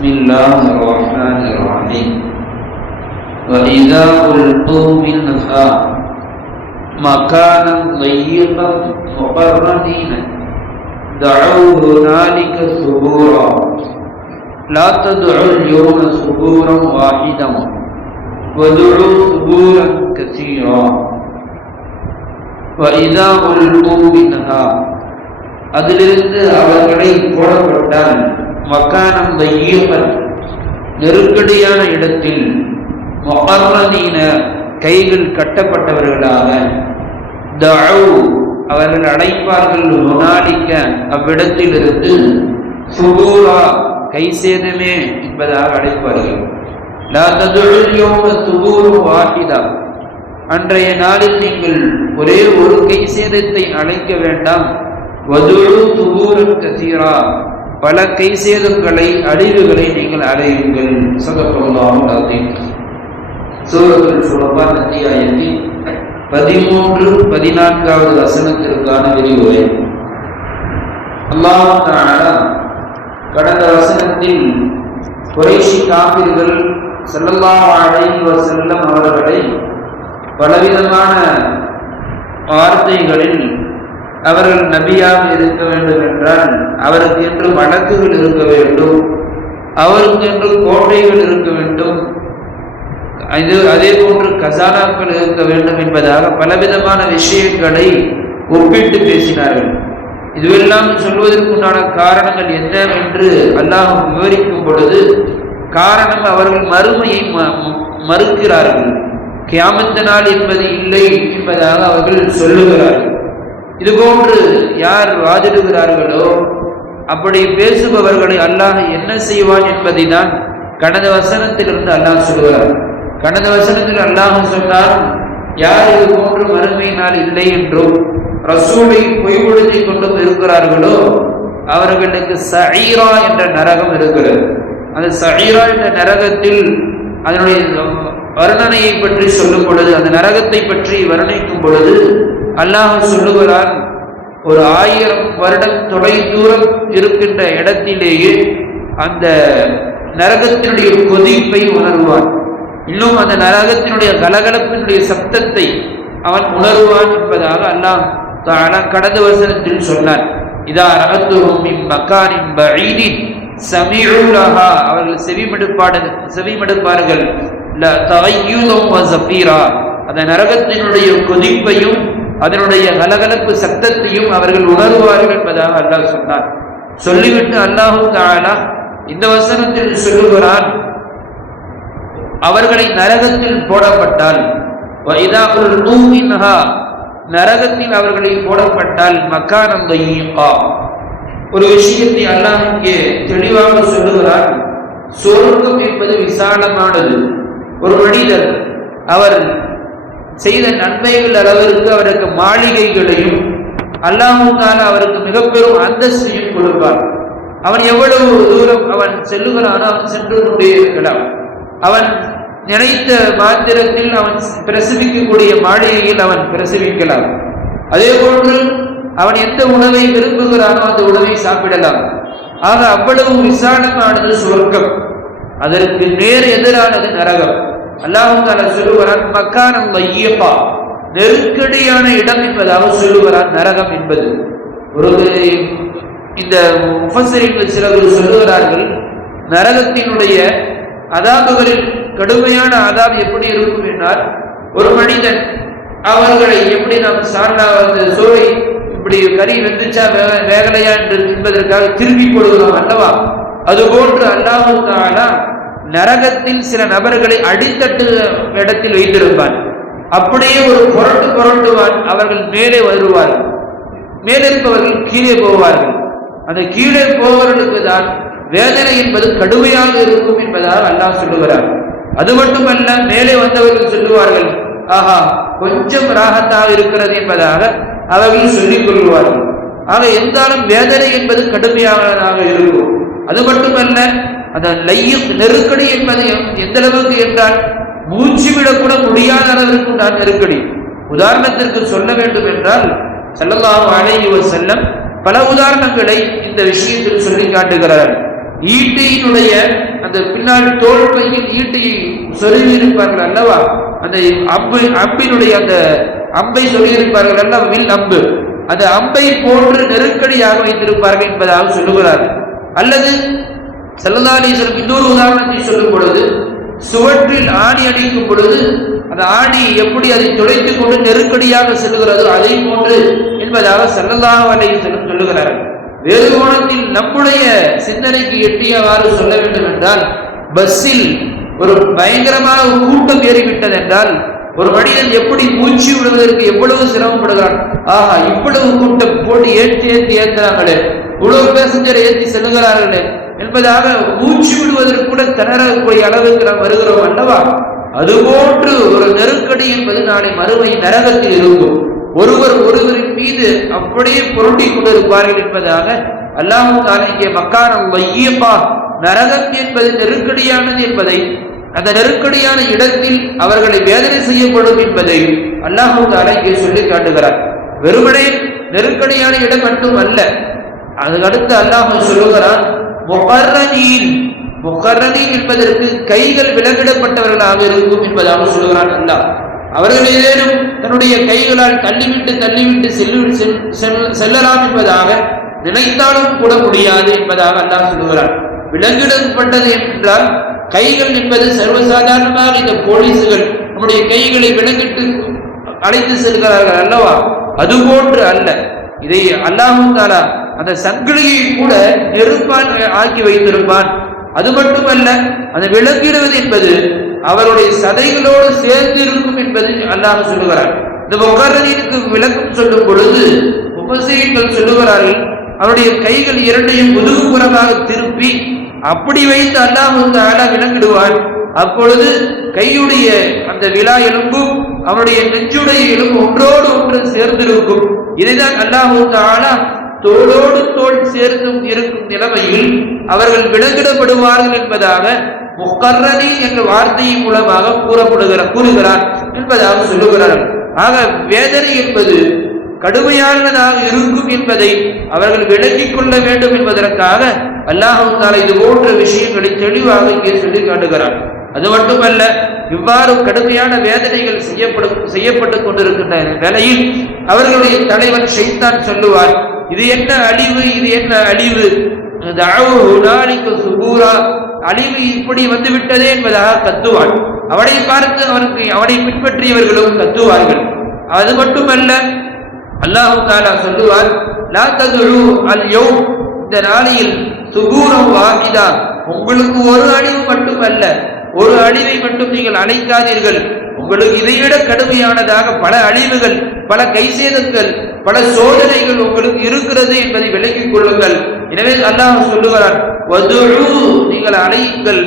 بسم الله الرحمن الرحيم وإذا قلتم منها مكانا ضيقا مقرنين دعوا هنالك ثبورا لا تدعوا اليوم ثبورا واحدا وادعوا ثبورا كثيرا وإذا قلتم منها அதிலிருந்து அவர்களை போடப்பட்டால் மக்கானம் தையீகன் நெருக்கடியான இடத்தில் மொஹர்ரதீன கைகள் கட்டப்பட்டவர்களாக தழு அவர்கள் அடைப்பார்கள் முனாடிக்க அவ்விடத்திலிருந்து சுபூரா கை சேதமே என்பதாக அடைப்பார்கள். லா வாஹிதா அன்றைய நாளில் நீங்கள் ஒரே ஒரு கை சேதத்தை அழைக்க வேண்டாம். வதுழு துபூரன் கசீரா பல கை சேதங்களை அழிவுகளை நீங்கள் அடையுங்கள். சதப்பல்லாஹு அலீம் சூரத்துல் சுரபா அத்தியாயத்தில் பதிமூன்று பதினான்காவது வசனத்திற்கான விரிவுரை. அல்லாஹால கடந்த வசனத்தில் குறைஷி காப்பீர்கள் செல்லல்லா அழைவர் செல்லம் அவர்களை பலவிதமான வார்த்தைகளில் அவர்கள் நபியாக இருக்க வேண்டும் என்றால் அவருக்கு என்று வழக்குகள் இருக்க வேண்டும். அவருக்கு என்று கோட்டைகள் இருக்க வேண்டும். இது அதே போன்று கசானாக்கள் இருக்க வேண்டும் என்பதாக பலவிதமான விஷயங்களை ஒப்பிட்டு பேசினார்கள். இதுவெல்லாம் சொல்வதற்குண்டான காரணங்கள் என்னவென்று அல்லாஹ் விவரிக்கும் பொழுது காரணம் அவர்கள் மறுமையை மறுக்கிறார்கள். கியாமத்த நாள் என்பது இல்லை என்பதாக அவர்கள் சொல்லுகிறார்கள். இதுபோன்று யார் வாதிடுகிறார்களோ அப்படி பேசுபவர்களை அல்லாஹ் என்ன செய்வான் என்பதை தான் கடந்த வசனத்திலிருந்து அல்லாஹ் சொல்கிறார் கடந்த வசனத்தில் அல்லாஹ் சொன்னார் யார் இது போன்று மறுமையினால் இல்லை என்றும் ரசூலை பொய்படுத்தி கொண்டும் இருக்கிறார்களோ அவர்களுக்கு சஈரா என்ற நரகம் இருக்கிறது. அந்த சஈரா என்ற நரகத்தில் அதனுடைய வர்ணனையை பற்றி சொல்லும் பொழுது அந்த நரகத்தை பற்றி வர்ணிக்கும் பொழுது அல்லாஹ் சொல்லுகிறான் ஒரு ஆயிரம் வருடம் தொலை தூரம் இருக்கின்ற இடத்திலேயே அந்த நரகத்தினுடைய கொதிப்பை உணர்வான். இன்னும் அந்த நரகத்தினுடைய கலகலப்பினுடைய சப்தத்தை அவன் உணர்வான் என்பதாக அல்லாஹ் தானா கடந்த வசனத்தில் சொன்னான். இதா ரகத்துஹும் மக்கானின் பஈதின் சமீஉலஹா அவர்கள் செவிமடுப்பாடு செவிமடுப்பார்கள். ல வ ஜஃபீரா அந்த நரகத்தினுடைய கொதிப்பையும் அதனுடைய கலகலப்பு சத்தத்தையும் அவர்கள் உணர்வார்கள் என்பதாக அல்லாஹ் சொன்னார் சொல்லிவிட்டு அல்லாஹு தாலா இந்த வசனத்தில் சொல்லுகிறான் அவர்களை நரகத்தில் போடப்பட்டால் நரகத்தில் அவர்களை போடப்பட்டால் மக்கானம் ஒரு விஷயத்தை அல்லாஹ் இங்கே தெளிவாக சொல்லுகிறார் சொர்க்கம் என்பது விசாலமானது. ஒரு மனிதர் அவர் செய்த நன்மைகள் அளவிற்கு அவருக்கு மாளிகைகளையும் அல்லாஹால அவருக்கு மிக பெரும் அந்தஸ்தையும் கொடுப்பார். அவன் எவ்வளவு தூரம் அவன் செல்லுகிறானோ அவன் சென்று கொண்டே இருக்கலாம். அவன் நினைத்த மாத்திரத்தில் அவன் பிரசவிக்கக்கூடிய மாளிகையில் அவன் பிரசவிக்கலாம். அதே போன்று அவன் எந்த உணவை விரும்புகிறானோ அந்த உணவை சாப்பிடலாம். ஆக அவ்வளவு விசாலமானது சுவர்க்கம் அதற்கு நேர் எதிரானது நரகம். அல்லாஹால சொல்லுகிறான் மக்கானம் வையப்பா நெருக்கடியான இடம் என்பதாக சொல்லுகிறான் நரகம் என்பது. ஒரு இந்த முஃபசரிகள் சிலர்கள் சொல்லுகிறார்கள் நரகத்தினுடைய அதாபுகளில் கடுமையான அதாப் எப்படி இருக்கும் என்றால் ஒரு மனிதன் அவர்களை எப்படி நாம் சார்ந்தா வந்து சோலை இப்படி கறி வெந்துச்சா வேகலையா என்று என்பதற்காக திரும்பி கொடுக்கலாம் அல்லவா? அதுபோன்று அல்லாஹு தாலா நரகத்தில் சில நபர்களை அடித்தட்டு இடத்தில் வைத்திருப்பான். அப்படியே ஒரு புரட்டு புரட்டுவான் அவர்கள் மேலே வருவார்கள். மேலே இருப்பவர்கள் கீழே போவார்கள். அந்த கீழே போவர்களுக்கு தான் வேதனை என்பது கடுமையாக இருக்கும் என்பதால் அல்லாஹ் சொல்லுகிறார் அது மட்டுமல்ல மேலே வந்தவர்கள் சொல்லுவார்கள் ஆஹா கொஞ்சம் ராகத்தாக இருக்கிறது என்பதாக அவர்கள் சொல்லிக் கொள்வார்கள். ஆக எந்தாலும் வேதனை என்பது கடுமையானதாக இருக்கும். அது மட்டுமல்ல அந்த லையும் நெருக்கடி என்பது எந்த அளவுக்கு என்றால் மூச்சு விடக்கூட முடியாத அளவிற்கு நான் நெருக்கடி. உதாரணத்திற்கு சொல்ல வேண்டும் என்றால் செல்லல்லாஹு அலைஹி செல்லம் பல உதாரணங்களை இந்த விஷயத்தில் சொல்லி காட்டுகிறார் ஈட்டியினுடைய அந்த பின்னால் தோல் பையில் ஈட்டியை சொருகி இருப்பார்கள் அல்லவா? அந்த அம்பு அம்பினுடைய அந்த அம்பை சொல்லியிருப்பார்கள் அல்ல வில் அம்பு. அந்த அம்பை போன்று நெருக்கடியாக வைத்திருப்பார்கள் என்பதாக சொல்லுகிறார் அல்லது செல்லதானீஸ்வரம் இன்னொரு உதாரணத்தை சொல்லும் பொழுது சுவற்றில் ஆணி அடிக்கும் பொழுது அந்த ஆணி எப்படி அதை துளைத்துக் கொண்டு நெருக்கடியாக செல்லுகிறது அதை போன்று என்பதாக செல்லதாக அலையும் சொல்லுகிறார்கள். வேறு கோணத்தில் நம்முடைய சிந்தனைக்கு எட்டியவாறு சொல்ல வேண்டும் என்றால் பஸ்ஸில் ஒரு பயங்கரமான கூட்டம் ஏறிவிட்டது என்றால் ஒரு மனிதன் எப்படி மூச்சு விடுவதற்கு எவ்வளவு சிரமப்படுகிறான்? ஆஹா இவ்வளவு கூட்டம் போட்டு ஏற்றி ஏற்றி ஏற்றுறாங்களே. இவ்வளவு பேசஞ்சரை ஏற்றி செல்லுகிறார்களே. என்பதாக மூச்சு விடுவதற்கு கூட திணறக்கூடிய அளவுக்கு நாம் வருகிறோம் அல்லவா? அதுபோன்று ஒரு நெருக்கடி என்பது நாளை மறுமை நரகத்தில் இருக்கும். ஒருவர் ஒருவரின் மீது அப்படியே புரட்டி கொண்டிருப்பார்கள் என்பதாக அல்லாஹு தாலா இங்கே மக்காரம் வையப்பா நரகம் என்பது நெருக்கடியானது என்பதை அந்த நெருக்கடியான இடத்தில் அவர்களை வேதனை செய்யப்படும் என்பதை அல்லாஹு இங்கே சொல்லி காட்டுகிறார். வெறுமனே நெருக்கடியான இடம் மட்டும் அல்ல அதுக்கடுத்து அல்லாஹ் சொல்லுகிறான் முகர்ரனீன் என்பதற்கு கைகள் விலங்கிடப்பட்டவர்களாக இருக்கும் என்பதாக சொல்லுகிறான் அல்லாஹ். அவர்கள் ஏதேனும் தன்னுடைய கைகளால் தள்ளிவிட்டு தள்ளிவிட்டு செல்லு செல்லலாம் என்பதாக நினைத்தாலும் கூட முடியாது என்பதாக அல்லாஹ் சொல்லுகிறான். விலங்கிடப்பட்டது என்றால் கைகள் என்பது சர்வசாதாரணமாக இந்த போலீசுகள் நம்முடைய கைகளை விளங்கிட்டு அழைத்து செல்கிறார்கள் அல்லவா? அதுபோன்று அல்ல. இதை அல்லாஹும் தாலா அந்த சங்கிலியை கூட நெருப்பான் ஆக்கி வைத்திருப்பான். அது மட்டுமல்ல அந்த விளங்கிடுவது என்பது அவருடைய சதைகளோடு சேர்ந்து இருக்கும் என்பது அல்லாஹ் சொல்லுகிறார் இந்த முகரனிற்கு விளக்கம் சொல்லும் பொழுது உபசீன்கள் சொல்லுகிறார்கள் அவருடைய கைகள் இரண்டையும் முதுகுப்புறமாக திருப்பி அப்படி வைத்து அல்லாஹ் ஆளா விளங்கிடுவான். அப்பொழுது கையுடைய அந்த விழா எலும்பும் அவருடைய நெஞ்சுடைய எலும்பு ஒன்றோடு ஒன்று சேர்ந்திருக்கும். இதைதான் அல்லாஹு ஆளா தோளோடு தோல் சேர்ந்தும் இருக்கும் நிலைமையில் அவர்கள் விலங்கிடப்படுவார்கள் என்பதாக முக்கர்ரணி என்ற வார்த்தையின் மூலமாக கூறப்படுகிற கூறுகிறார் என்பதாக சொல்லுகிறார்கள் ஆக வேதனை என்பது கடுமையானதாக இருக்கும் என்பதை அவர்கள் விளங்கிக் கொள்ள வேண்டும் என்பதற்காக அல்லாஹால இது போன்ற விஷயங்களை தெளிவாக இங்கே சொல்லி காட்டுகிறார் அது மட்டுமல்ல இவ்வாறு கடுமையான வேதனைகள் செய்யப்படும் செய்யப்பட்டுக் கொண்டிருக்கின்ற வேளையில் அவர்களுடைய தலைவர் ஷைத்தான் சொல்லுவார் இது என்ன அழிவு? இது என்ன அழிவு? சுபூரா அழிவு இப்படி வந்துவிட்டதே என்பதாக கத்துவான். அவனை பார்த்து அவனுக்கு அவனை பின்பற்றியவர்களும் கத்துவார்கள். அது மட்டுமல்ல அல்லாஹு தாலா சொல்லுவார் லா தகுழு அல் யோ இந்த நாளையில் சுகூரம் வாகிதா உங்களுக்கு ஒரு அழிவு மட்டுமல்ல ஒரு அழிவை மட்டும் நீங்கள் அழைக்காதீர்கள் உங்களுக்கு இதைவிட கடுமையானதாக பல அழிவுகள் பல கைசேதங்கள் பல சோதனைகள் உங்களுக்கு இருக்கிறது என்பதை விளக்கிக் கொள்ளுங்கள். எனவே அல்லாஹ் சொல்லுகிறார் நீங்கள் அழையுங்கள்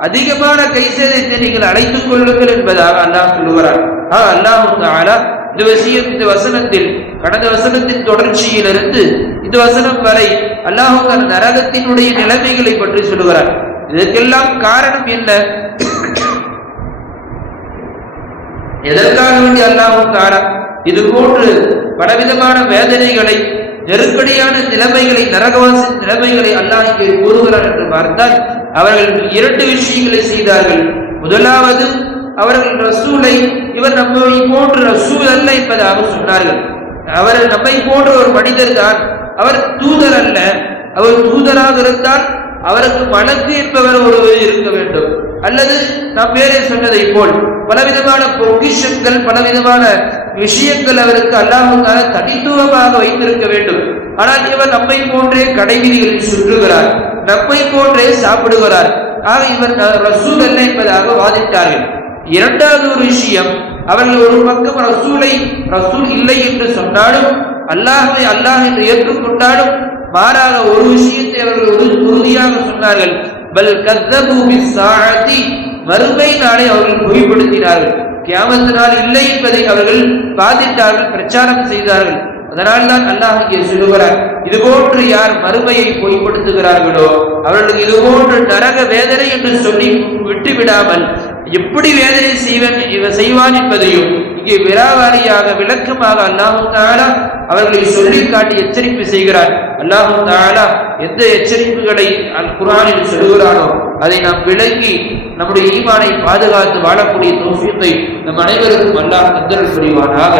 அதிகமான கைசேதத்தை நீங்கள் அழைத்துக் கொள்ளுங்கள் என்பதாக அல்லாஹ் சொல்லுகிறார் அல்லாஹ் இந்த விஷயம் இந்த வசனத்தில் கடந்த வசனத்தின் தொடர்ச்சியிலிருந்து இந்த வசனம் வரை அல்லாஹு நரகத்தினுடைய நிலைமைகளை பற்றி சொல்லுகிறார். இதற்கெல்லாம் காரணம் என்ன? எதற்காக வேண்டி அல்லாஹும் காரணம்? இது போன்று பலவிதமான வேதனைகளை நெருக்கடியான நிலைமைகளை நரகவாசி நிலைமைகளை அல்லாஹ் இங்கே கூறுகிறார் என்று பார்த்தால் அவர்கள் இரண்டு விஷயங்களை செய்தார்கள். முதலாவது அவர்கள் ரசூலை இவர் நம்மை போன்று ரசூல் அல்ல என்பதாக சொன்னார்கள். அவர் நம்மை போன்ற ஒரு மனிதர் தான். அவர் தூதர் அல்ல. அவர் தூதராக இருந்தால் அவருக்கு வழக்கு என்பவர் ஒருவர் இருக்க வேண்டும். அல்லது நாம் பேரே சொன்னதை போல் பலவிதமான பொக்கிஷங்கள் பலவிதமான விஷயங்கள் அவருக்கு அல்லாமுக்காக தனித்துவமாக வைத்திருக்க வேண்டும். ஆனால் இவர் நம்மை போன்றே கடைவீதிகளில் சுற்றுகிறார் நம்மை போன்றே சாப்பிடுகிறார். ஆக இவர் ரசூல் அல்ல என்பதாக வாதிட்டார்கள். இரண்டாவது ஒரு விஷயம் அவர்கள் ஒரு பக்கம் ரசூலை ரசூல் இல்லை என்று சொன்னாலும் அல்லாஹை அல்லாஹ் என்று ஏற்றுக்கொண்டாலும் மாறாக ஒரு விஷயத்தை அவர்கள் உறுதியாக சொன்னார்கள். பல் கத்தபூமி சாழ்த்தி மறுமை நாளை அவர்கள் பொய்ப்படுத்தினார்கள். கியாமத்து நாள் இல்லை என்பதை அவர்கள் பாதித்தார்கள் பிரச்சாரம் செய்தார்கள். அதனால் தான் அல்லாஹ் இங்கே சொல்லுகிறார் இது போன்று யார் மறுமையை பொய்ப்படுத்துகிறார்களோ அவர்களுக்கு இது போன்று நரக வேதனை என்று சொல்லி விட்டு விடாமல் எப்படி வேதனை செய்வன் இவன் செய்வான் என்பதையும் இங்கே விராவாரியாக விளக்கமாக அல்லாஹும் தாலா அவர்களை சொல்லி காட்டி எச்சரிப்பு செய்கிறார். அல்லாஹும் தாலா எந்த எச்சரிப்புகளை அல் குரானில் சொல்கிறானோ அதை நாம் விளங்கி நம்முடைய ஈமானை பாதுகாத்து வாழக்கூடிய தோஃபியத்தை நம் அனைவருக்கும் அல்லாஹ் தந்தல் புரிவானாக.